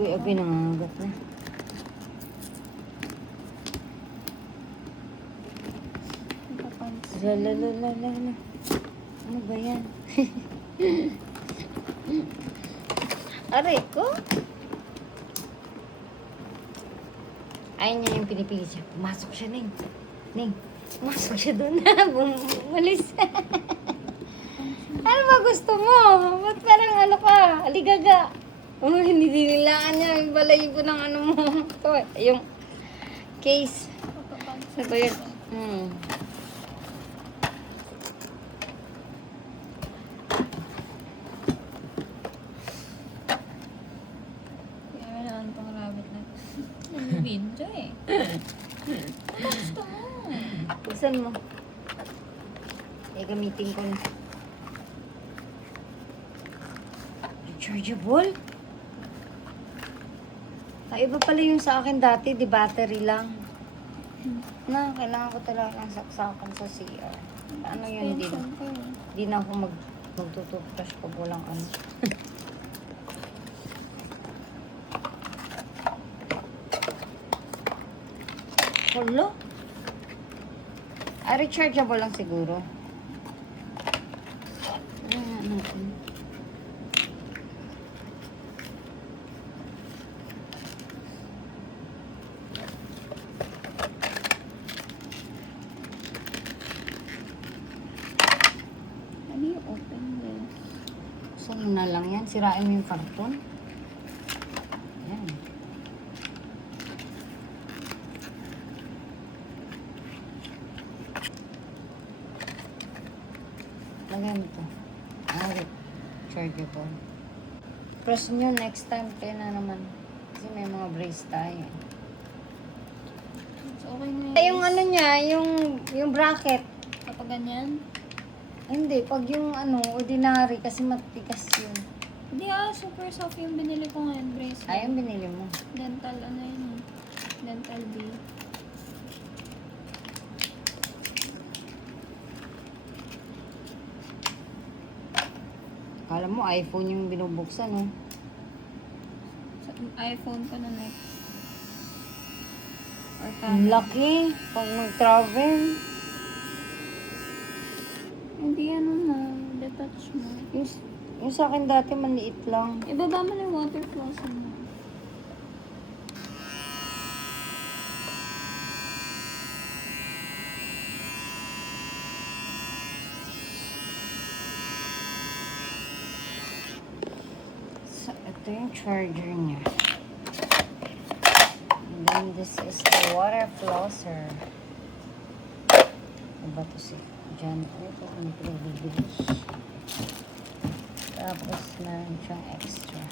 Agoy-agoy nangangagat na. Lalalala. Ano ba yan? Aray ko. Ayun niya yung pinipili siya. Pumasok siya, Ning. Ning, pumasok siya doon. Bumalis. Ano ba gusto mo? Ba't parang ano ka? Aligaga. Oh, hindi dinilaan niya yung balayibo ng ano mo. Ito, yung case. Ano ba yun? Video eh. Ano gusto mo? Buksan mo. Gamitin ko na. Rechargeable? Iba pala yung sa akin dati, di battery lang. Na, kailangan ko talaga ng saksakan sa CR. Ano yun din? Di na ako magtutuprush pag walang ano. Hello? Rechargeable lang siguro. Ano yung open this? Saan na lang yan? Sirain mo yung karton. Yan. Lagyan mo ito. Chargeable. Press nyo next time. Kaya na naman. Kasi may mga brace tayo. It's okay na Yung ano niya, yung bracket. kapag ganyan. Hindi, pag yung ano, ordinary, kasi matigas yun. Hindi super soft yung binili ko ngayon, bracelet. Ay, yung binili mo. Dental, ano yun? Dental B. Kala mo, iPhone yung binubuksan, no? So, iPhone ko na next. Or Ang laki. Pag mag-travel. Hindi ano mo, detach mo. Yung sa akin dati, maliit lang. Ibaba mo na yung water flossing mo. So, ito yung charger niya. And then, this is the water flosser. Ano ba ito si John? Ito, ano ito bibili? Tapos, meron siyang extra.